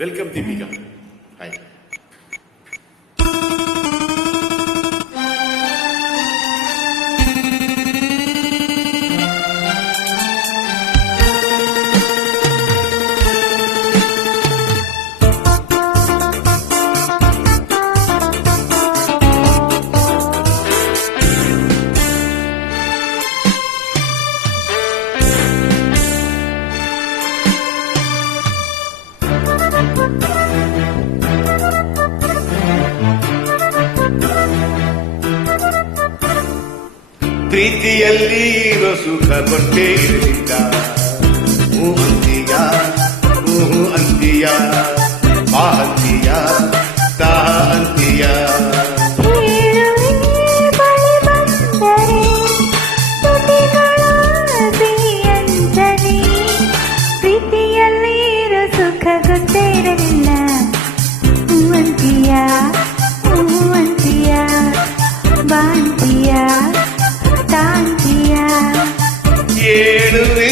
Welcome Deepika. Hi. ಪ್ರೀತಿಯಲ್ಲಿ ಇರೋ ಸುಖ ಕೊಟ್ಟೇ ಇರಲಿಲ್ಲ. ಹೂ ಅಂತೀಯ, ಹೂ ಅಂತೀಯ, ಬಾ ಅಂತೀಯ, ತಾ ಅಂತೀಯ. ಪ್ರೀತಿಯಲ್ಲಿ ಇರೋ ಸುಖ ಗೊತ್ತೇ ಇರಲಿಲ್ಲ. ಹೂ ಅಂತೀಯ, ಹೂ ಅಂತೀಯ, ಬಾ ಅಂತೀಯ, ಏಳುವೆ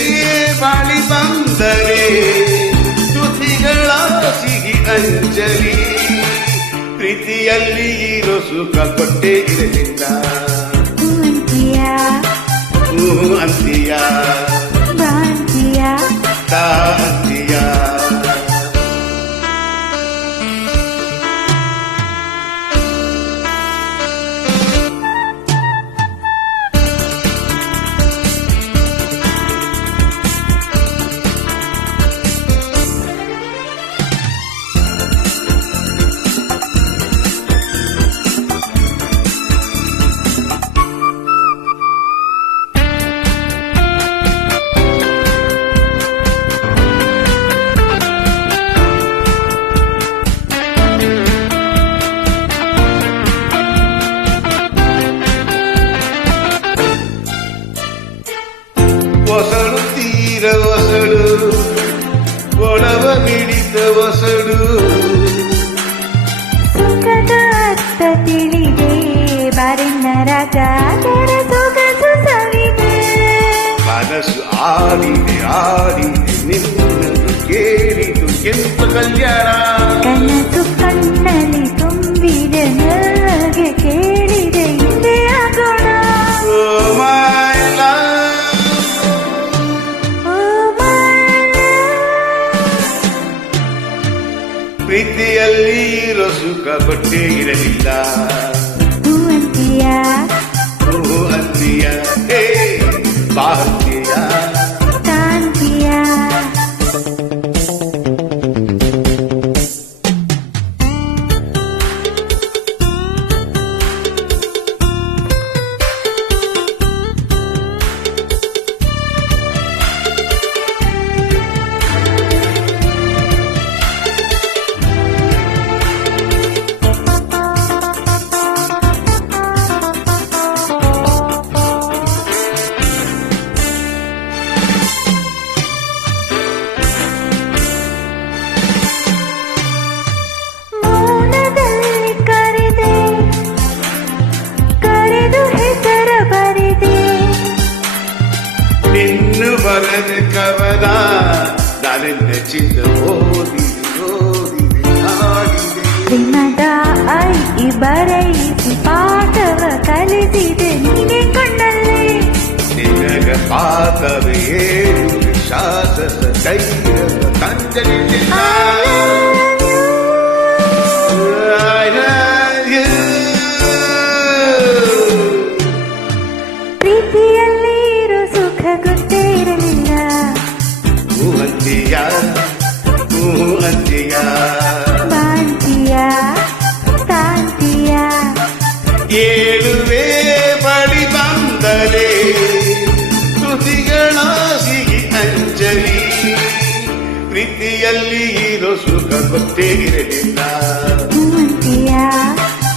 ಬಾಳಿ ಬಂದರೆ ತುದಿಗಳ ಸಿಹಿ ಅಂಜಲಿ. ಪ್ರೀತಿಯಲ್ಲಿ ಇರೋ ಸುಖ ಕೊಟ್ಟೇ ಇರಲಿಲ್ಲ. ಹೂ ಅಂತೀಯ, ಹೂ ಅಂತೀಯ, ಬಾ ಅಂತೀಯ, ತಾ ಅಂತೀಯ. ಹೊಸಡು ತೀರ ಹೊಸಡು, ಒಡವ ಬಿಡಿತ ಹೊಸಡು. ಸುಖದ ಅರ್ಥ ತಿಳಿದೆ ಬಾರಿನ ರಾಜ ಸೊಗಸು ಸವಿದೆ. ಮನಸ್ಸು ಆಡಿದೆ ಆಡಿದೆ ನಿನ್ನನ್ನು ಕೇಳಿದು ಕೆಂಪು ಕಲ್ಯಾಣ. ಕನಸು ಕಣ್ಣಲ್ಲಿ ತುಂಬಿದೆ ನನಗೆ ಕೇಳಿದೆ ಹಿಂದೆ ಆಗೋಣ. ಪ್ರೀತಿಯಲ್ಲಿ ಇರೋ ಸುಖ ಕೊಟ್ಟೇ ಇರಲಿಲ್ಲ. ಹೂ ಅಂತೀಯ, ಹೂ ಅಂತೀಯ, ಹೇ ಬಾ ಅಂತೀಯ. ತಾ ಅಂತೀಯ. ನಿನ್ನು ಬರದ ಕವನ ನಾನೆಂದ ಚಿಂತ ಓದಿದೆ ಹಾಡಿದೆ. ಪ್ರೇಮದ ಐ ಬರೆಯಿಸಿ ಪಾಠವ ಕಲಿಸಿದೆ ನೀನೆ ಕಣ್ಣಲ್ಲಿ. ನಿನಗ ಪಾತವೇ ಶಾಸಸ ಧೈರ್ಯದ ಕಂಜಲಿ. ಪ್ರೀತಿಯಲ್ಲಿ ಇರೋ ಸುಖ ಗೊತ್ತೇ ಇರಲಿಲ್ಲ. ಹೂ ಅಂತೀಯ, ಹೂ ಅಂತೀಯ, ಬಾ ಅಂತೀಯ, ತಾ ಅಂತೀಯ. ಏಳುವೆ ಬಳಿ ಬಂದರೆ ತುದಿಗಳ ಸಿಹಿ ಅಂಜಲಿ. ಪ್ರೀತಿಯಲ್ಲಿ ಇರೋ ಸುಖ ಗೊತ್ತೇ ಇರಲಿಲ್ಲ. ಹೂ ಅಂತೀಯ,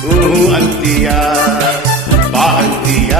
ಹೂ ಅಂತೀಯ, ಬಾ ಅಂತೀಯ.